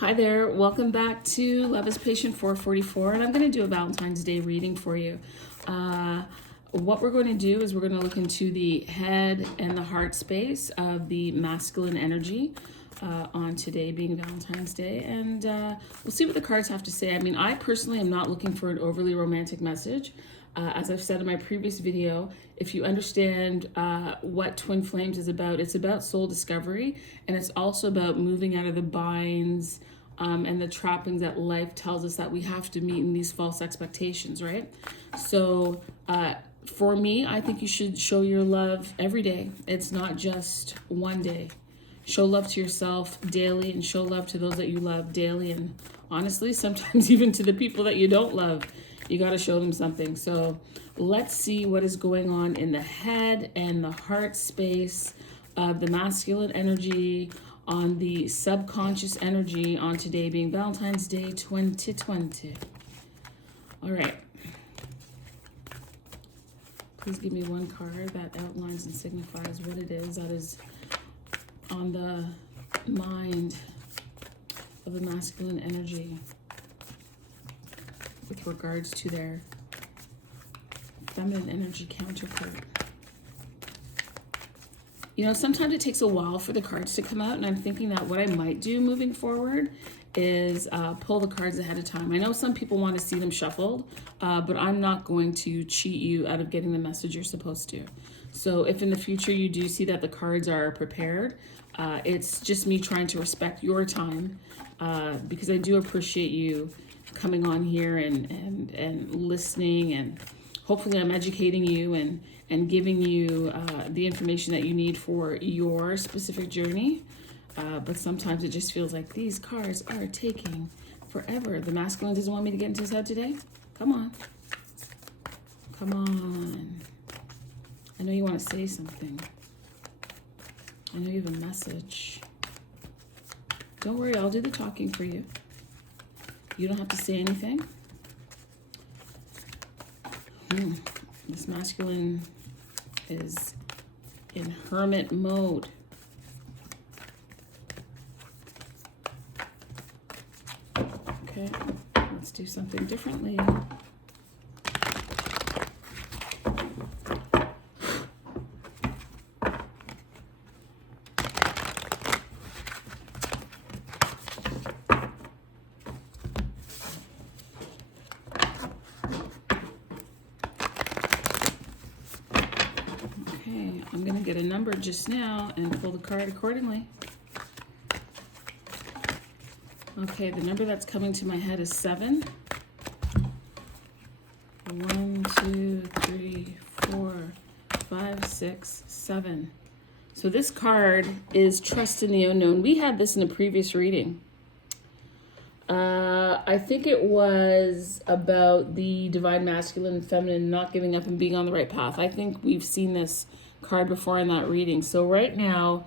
Hi there, welcome back to Love is Patient 444, and I'm going to do a Valentine's Day reading for you. What we're going to do is we're going to look into the head and the heart space of the masculine energy on today being Valentine's Day, and we'll see what the cards have to say. I mean, I personally am not looking for an overly romantic message. As I've said in my previous video, if you understand what Twin Flames is about, it's about soul discovery, and it's also about moving out of the binds and the trappings that life tells us that we have to meet in these false expectations, right? So for me, I think you should show your love every day. It's not just one day. Show love to yourself daily and show love to those that you love daily, and honestly, sometimes even to the people that you don't love. You got to show them something. So let's see what is going on in the head and the heart space of the masculine energy on the subconscious energy on today being Valentine's Day 2020. All right. Please give me one card that outlines and signifies what it is that is on the mind of the masculine energy with regards to their feminine energy counterpart. You know, sometimes it takes a while for the cards to come out, and I'm thinking that what I might do moving forward is pull the cards ahead of time. I know some people want to see them shuffled, but I'm not going to cheat you out of getting the message you're supposed to. So if in the future you do see that the cards are prepared, it's just me trying to respect your time because I do appreciate you coming on here and listening, and hopefully I'm educating you and giving you the information that you need for your specific journey. But sometimes it just feels like these cards are taking forever. The masculine doesn't want me to get into his head today? Come on. Come on. I know you want to say something. I know you have a message. Don't worry, I'll do the talking for you. You don't have to say anything. This masculine is in hermit mode. Okay, let's do something differently. Okay, I'm going to get a number just now and pull the card accordingly. Okay, the number that's coming to my head is 7. 1, 2, 3, 4, 5, 6, 7. So this card is Trust in the Unknown. We had this in a previous reading. I think it was about the divine masculine and feminine not giving up and being on the right path. I think we've seen this card before in that reading. So right now,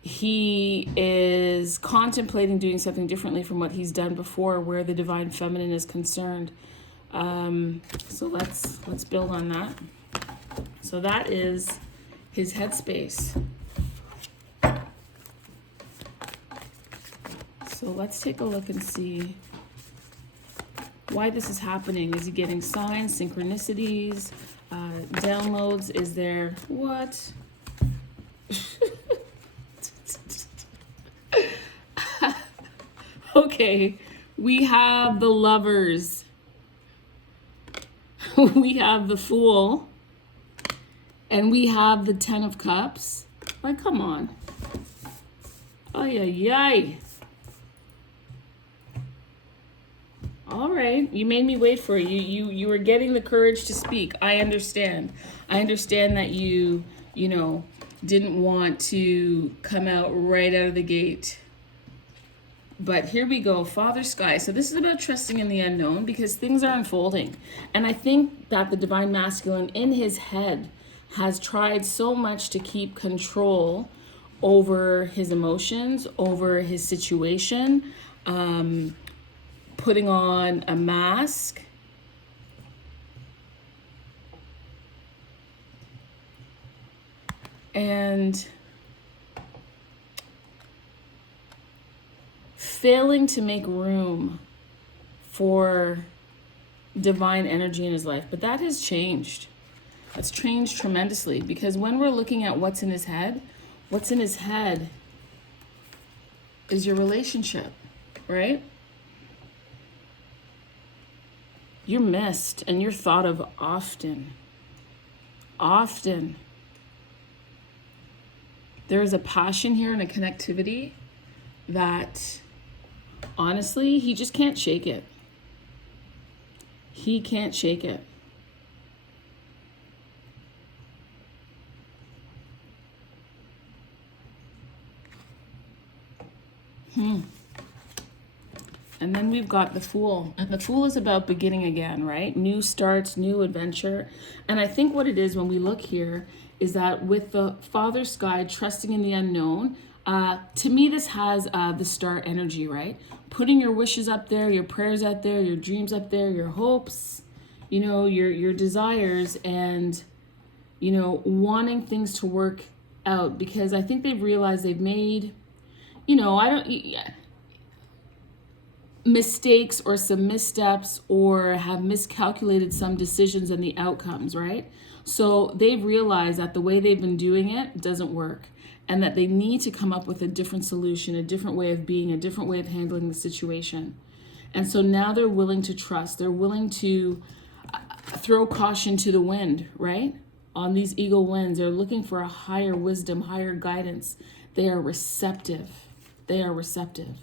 he is contemplating doing something differently from what he's done before where the divine feminine is concerned. So let's build on that. So that is his headspace. So let's take a look and see why this is happening. Is he getting signs, synchronicities, downloads? Is there what? Okay, we have the Lovers. We have the Fool. And we have the 10 of Cups. Like, come on. Ay, ay, ay. All right, you made me wait for it. You were getting the courage to speak. I understand. I understand that you didn't want to come out right out of the gate. But here we go, Father Sky. So this is about trusting in the unknown because things are unfolding. And I think that the divine masculine in his head has tried so much to keep control over his emotions, over his situation, putting on a mask. And failing to make room for divine energy in his life. But that has changed. That's changed tremendously, because when we're looking at what's in his head is your relationship, right? You're missed and you're thought of often. Often. There is a passion here and a connectivity that, honestly, he just can't shake it. He can't shake it. And then we've got the Fool. And the Fool is about beginning again, right? New starts, new adventure. And I think what it is when we look here is that with the Father Sky, trusting in the unknown, to me this has the star energy, right? Putting your wishes up there, your prayers out there, your dreams up there, your hopes, you know, your desires, and, you know, wanting things to work out, because I think they've realized they've made, you know, mistakes or some missteps, or have miscalculated some decisions and the outcomes, right? So they've realized that the way they've been doing it doesn't work, and that they need to come up with a different solution, a different way of being, a different way of handling the situation. And so now they're willing to trust. They're willing to throw caution to the wind, right? On these eagle winds, they're looking for a higher wisdom, higher guidance. They are receptive. They are receptive.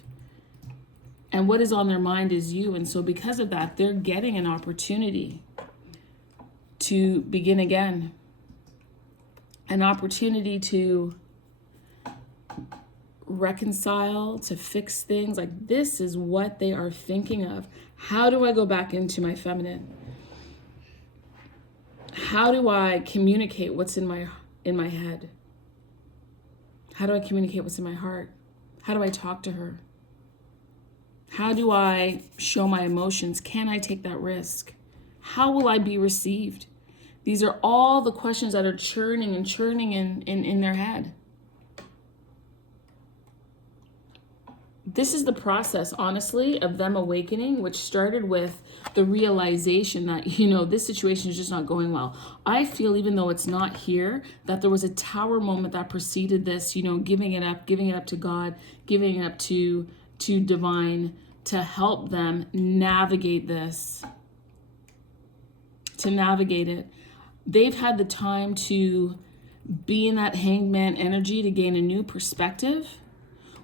And what is on their mind is you. And so because of that, they're getting an opportunity to begin again. An opportunity to reconcile, to fix things. Like, this is what they are thinking of. How do I go back into my feminine? How do I communicate what's in my head? How do I communicate what's in my heart? How do I talk to her? How do I show my emotions? Can I take that risk? How will I be received? These are all the questions that are churning and churning in their head. This is the process, honestly, of them awakening, which started with the realization that, you know, this situation is just not going well. I feel, even though it's not here, that there was a tower moment that preceded this, you know, giving it up to God, giving it up to divine, to help them navigate this, to navigate it. They've had the time to be in that hangman energy to gain a new perspective,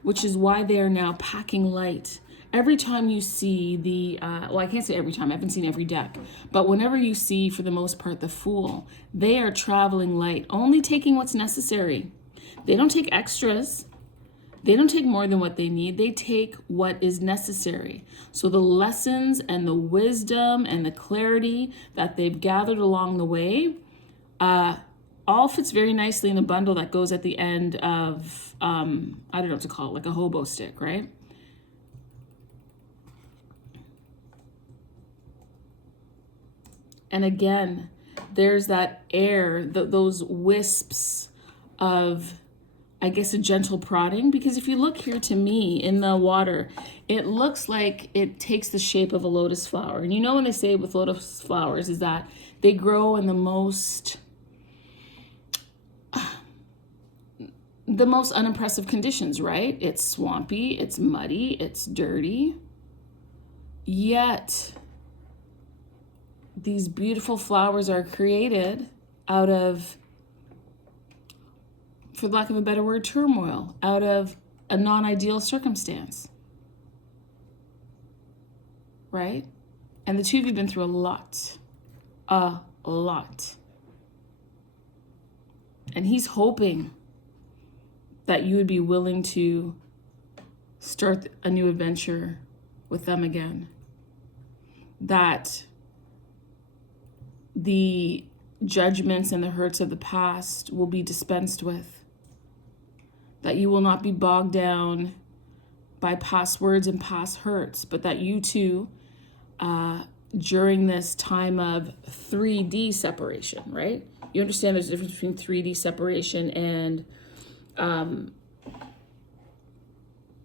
which is why they are now packing light. Every time you see the, well, I can't say every time, I haven't seen every deck, but whenever you see, for the most part, the Fool, they are traveling light, only taking what's necessary. They don't take extras. They don't take more than what they need. They take what is necessary. So the lessons and the wisdom and the clarity that they've gathered along the way, all fits very nicely in a bundle that goes at the end of, I don't know what to call it, like a hobo stick, right? And again, there's that air, those wisps of, I guess, a gentle prodding. Because if you look here, to me, in the water, it looks like it takes the shape of a lotus flower. And you know, when they say with lotus flowers is that they grow in the most unimpressive conditions, right? It's swampy, it's muddy, it's dirty. Yet these beautiful flowers are created out of, for lack of a better word, turmoil, out of a non-ideal circumstance, right? And the two of you have been through a lot. And he's hoping that you would be willing to start a new adventure with them again. That the judgments and the hurts of the past will be dispensed with. That you will not be bogged down by past words and past hurts, but that you two, during this time of 3D separation, right? You understand there's a difference between 3D separation and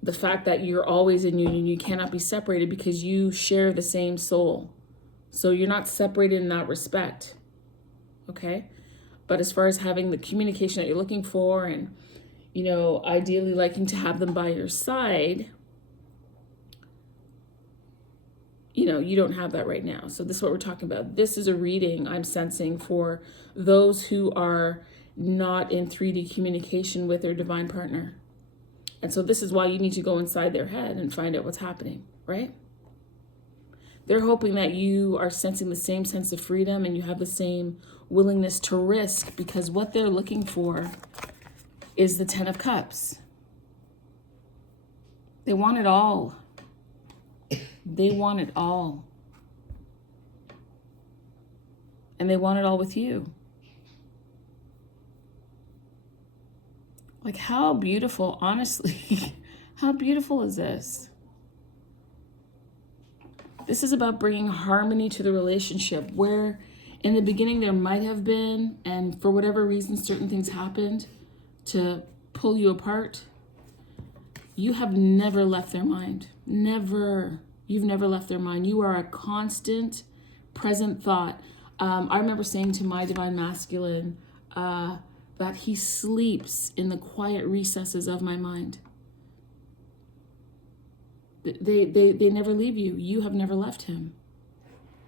the fact that you're always in union, you cannot be separated because you share the same soul. So you're not separated in that respect, okay? But as far as having the communication that you're looking for and, you know, ideally liking to have them by your side, you know, you don't have that right now. So this is what we're talking about. This is a reading I'm sensing for those who are not in 3D communication with their divine partner. And so this is why you need to go inside their head and find out what's happening, right? They're hoping that you are sensing the same sense of freedom and you have the same willingness to risk, because what they're looking for is the 10 of Cups. They want it all. They want it all. And they want it all with you. Like, how beautiful, honestly, how beautiful is this? This is about bringing harmony to the relationship where in the beginning there might have been, and for whatever reason, certain things happened to pull you apart. You have never left their mind. Never. You've never left their mind. You are a constant, present thought. I remember saying to my divine masculine that he sleeps in the quiet recesses of my mind. They never leave you. You have never left him.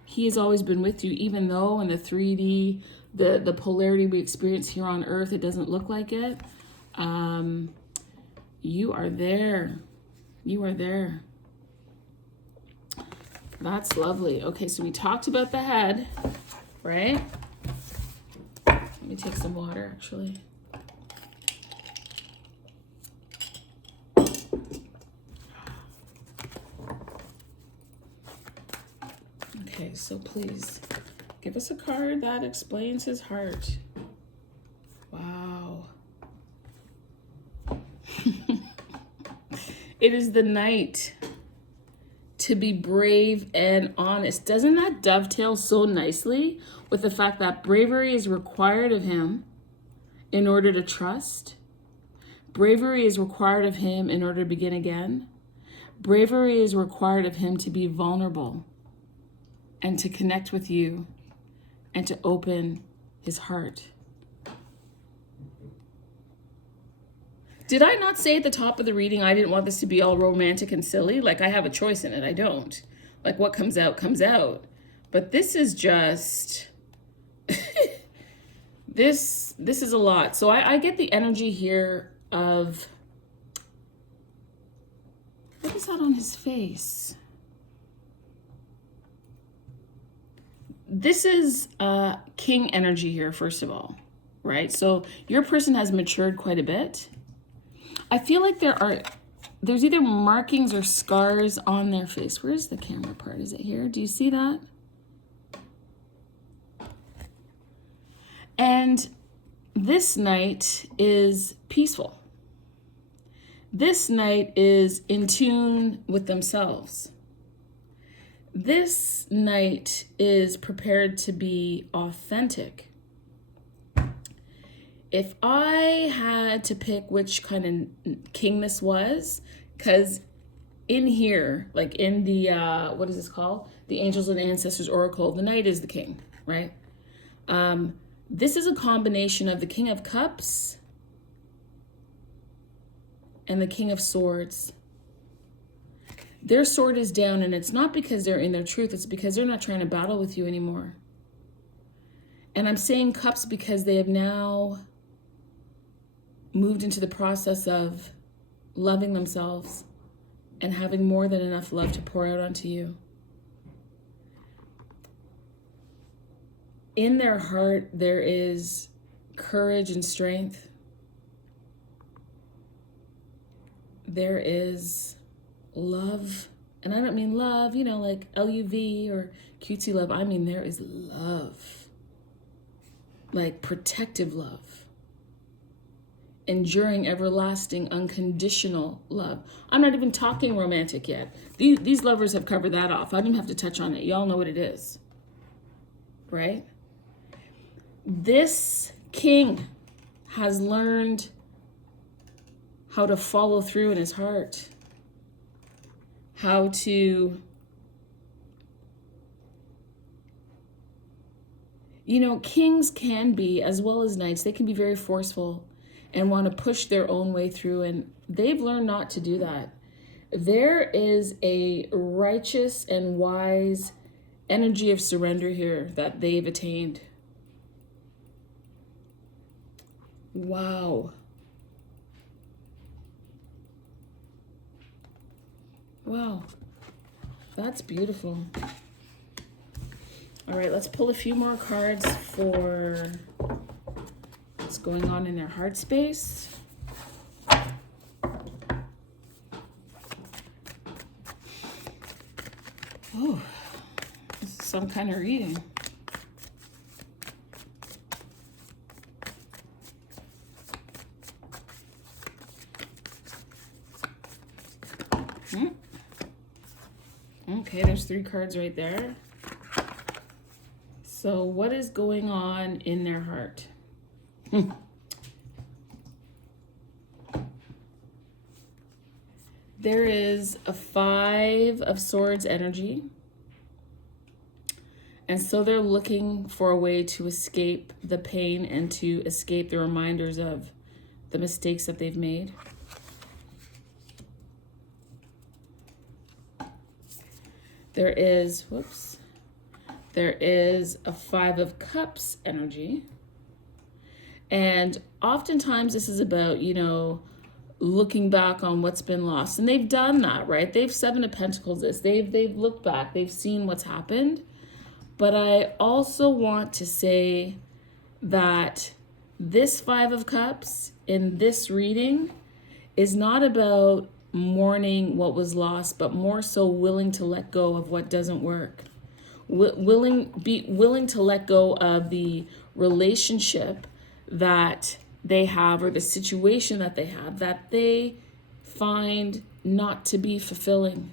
He has always been with you, even though in the 3D, the polarity we experience here on Earth, it doesn't look like it. You are there. You are there. That's lovely. Okay, so we talked about the head, right? Let me take some water, actually. Okay, so please give us a card that explains his heart. Wow. It is the Knight. To be brave and honest. Doesn't that dovetail so nicely with the fact that bravery is required of him in order to trust? Bravery is required of him in order to begin again. Bravery is required of him to be vulnerable and to connect with you and to open his heart. Did I not say at the top of the reading I didn't want this to be all romantic and silly? Like, I have a choice in it. I don't. Like, what comes out, comes out. But this is just... this is a lot. So I get the energy here of... What is that on his face? This is king energy here, first of all, right? So your person has matured quite a bit. I feel like there's either markings or scars on their face. Where's the camera part? Is it here? Do you see that? And this Knight is peaceful. This Knight is in tune with themselves. This Knight is prepared to be authentic. If I had to pick which kind of king this was, because in here, like in the, what is this called? The Angels and Ancestors Oracle, the Knight is the king, right? This is a combination of the King of Cups and the King of Swords. Their sword is down, and it's not because they're in their truth, it's because they're not trying to battle with you anymore. And I'm saying cups because they have now moved into the process of loving themselves and having more than enough love to pour out onto you. In their heart, there is courage and strength. There is love. And I don't mean love, you know, like L-U-V or cutesy love. I mean, there is love. Like protective love. Enduring, everlasting, unconditional love. I'm not even talking romantic yet. These lovers have covered that off. I don't even have to touch on it. Y'all know what it is. Right? This king has learned how to follow through in his heart. how to, you know, kings can be, as well as knights, they can be very forceful and want to push their own way through, and they've learned not to do that. There is a righteous and wise energy of surrender here that they've attained. Wow. Wow. That's beautiful. All right, let's pull a few more cards for what's going on in their heart space. Oh, this is some kind of reading. Okay, there's 3 cards right there. So what is going on in their heart? There is a 5 of Swords energy. And so they're looking for a way to escape the pain and to escape the reminders of the mistakes that they've made. There is, there is a 5 of Cups energy. And oftentimes this is about, you know, looking back on what's been lost. And they've done that, right? They've 7 of Pentacles this. They've looked back. They've seen what's happened. But I also want to say that this 5 of Cups in this reading is not about mourning what was lost, but more so willing to let go of what doesn't work. Willing to let go of the relationship that they have, or the situation that they have that they find not to be fulfilling.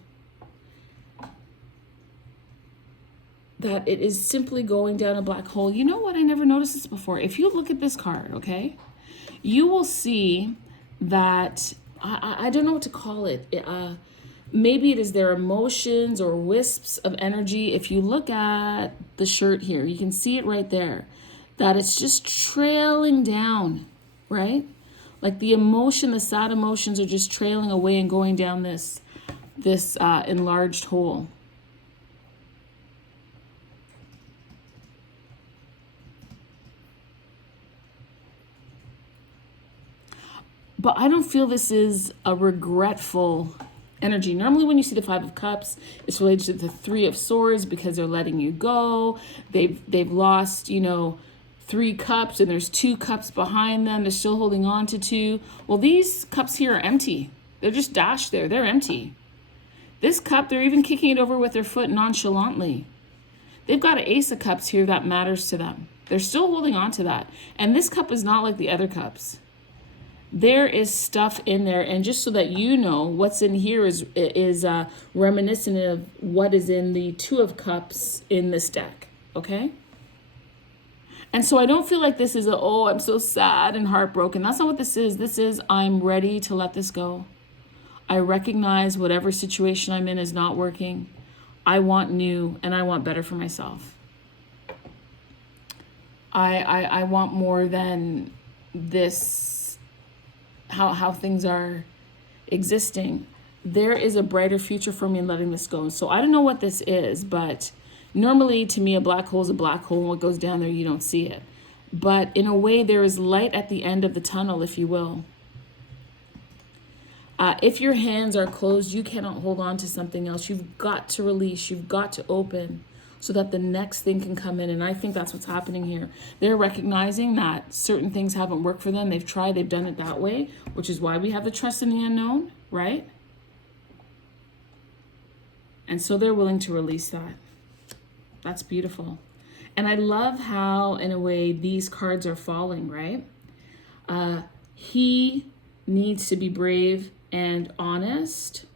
That it is simply going down a black hole. You know what? I never noticed this before. If you look at this card, okay, you will see that, I don't know what to call it. Maybe it is their emotions or wisps of energy. If you look at the shirt here, you can see it right there, that it's just trailing down, right? Like the emotion, the sad emotions are just trailing away and going down this enlarged hole. But I don't feel this is a regretful energy. Normally when you see the 5 of Cups, it's related to the 3 of Swords because they're letting you go. They've lost, you know, 3 cups and there's 2 cups behind them. They're still holding on to 2. Well, these cups here are empty. They're just dashed there. They're empty. This cup, they're even kicking it over with their foot nonchalantly. They've got an Ace of Cups here that matters to them. They're still holding on to that. And this cup is not like the other cups. There is stuff in there, and just so that you know, what's in here is reminiscent of what is in the 2 of Cups in this deck, okay? And so I don't feel like this is oh, I'm so sad and heartbroken. That's not what this is. This is, I'm ready to let this go. I recognize whatever situation I'm in is not working. I want new, and I want better for myself. I want more than this. How things are existing. There is a brighter future for me in letting this go. So I don't know what this is, but normally to me a black hole is a black hole, and what goes down there you don't see it. But in a way there is light at the end of the tunnel, if you will. If your hands are closed, you cannot hold on to something else. You've got to release, you've got to open, so that the next thing can come in. And I think that's what's happening here. They're recognizing that certain things haven't worked for them. They've tried, they've done it that way, which is why we have the trust in the unknown, right? And so they're willing to release that. That's beautiful. And I love how, in a way, these cards are falling, right? He needs to be brave and honest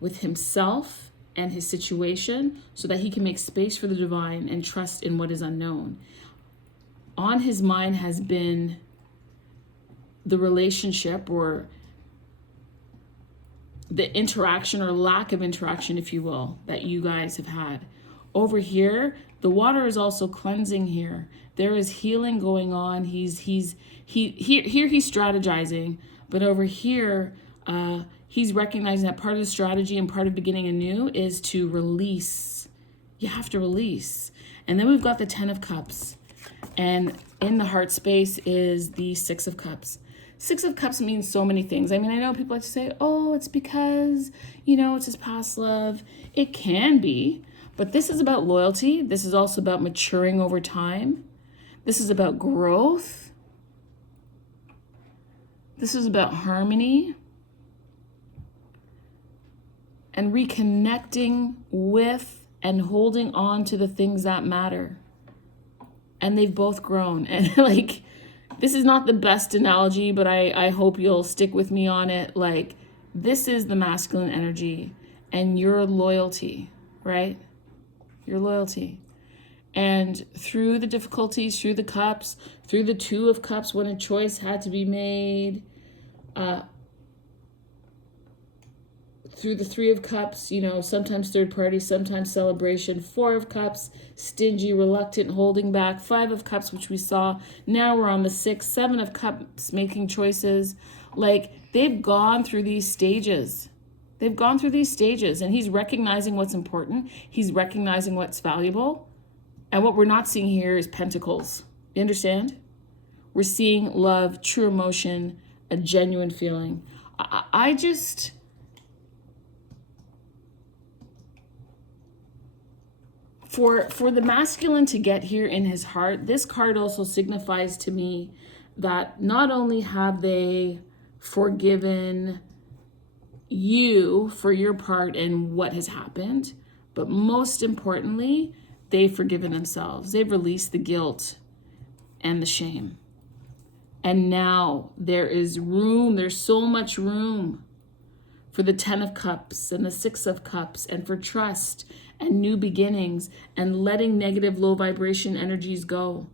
with himself and his situation so that he can make space for the divine and trust in what is unknown. On his mind has been the relationship or the interaction or lack of interaction, if you will, that you guys have had. Over here, the water is also cleansing here. There is healing going on. He's strategizing, but over here, he's recognizing that part of the strategy and part of beginning anew is to release. You have to release. And then we've got the 10 of Cups. And in the heart space is the 6 of Cups. 6 of Cups means so many things. I mean, I know people like to say, oh, it's because, you know, it's his past love. It can be, but this is about loyalty. This is also about maturing over time. This is about growth. This is about harmony and reconnecting with and holding on to the things that matter. And they've both grown. And like, this is not the best analogy, but I hope you'll stick with me on it. Like, this is the masculine energy and your loyalty, right? Your loyalty. And through the difficulties, through the cups, through the 2 of Cups, when a choice had to be made, through the 3 of Cups, you know, sometimes third party, sometimes celebration, 4 of Cups, stingy, reluctant, holding back, 5 of Cups, which we saw. Now we're on the 6, 7 of Cups, making choices. Like, they've gone through these stages. They've gone through these stages, and he's recognizing what's important. He's recognizing what's valuable. And what we're not seeing here is pentacles. You understand? We're seeing love, true emotion, a genuine feeling. I just... For the masculine to get here in his heart, this card also signifies to me that not only have they forgiven you for your part in what has happened, but most importantly, they've forgiven themselves. They've released the guilt and the shame. And now there is room, there's so much room for the 10 of Cups and the 6 of Cups, and for trust and new beginnings and letting negative low vibration energies go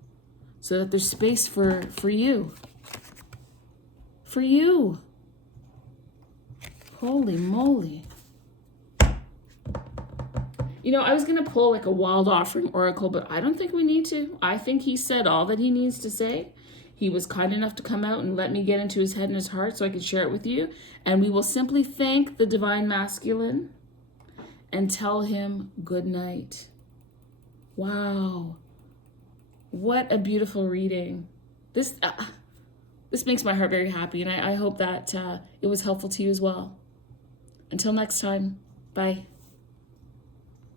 so that there's space for you. For you. Holy moly. You know, I was going to pull like a wild offering oracle, but I don't think we need to. I think he said all that he needs to say. He was kind enough to come out and let me get into his head and his heart so I could share it with you. And we will simply thank the divine masculine and tell him good night. Wow. What a beautiful reading. This makes my heart very happy, and I hope that it was helpful to you as well. Until next time, bye.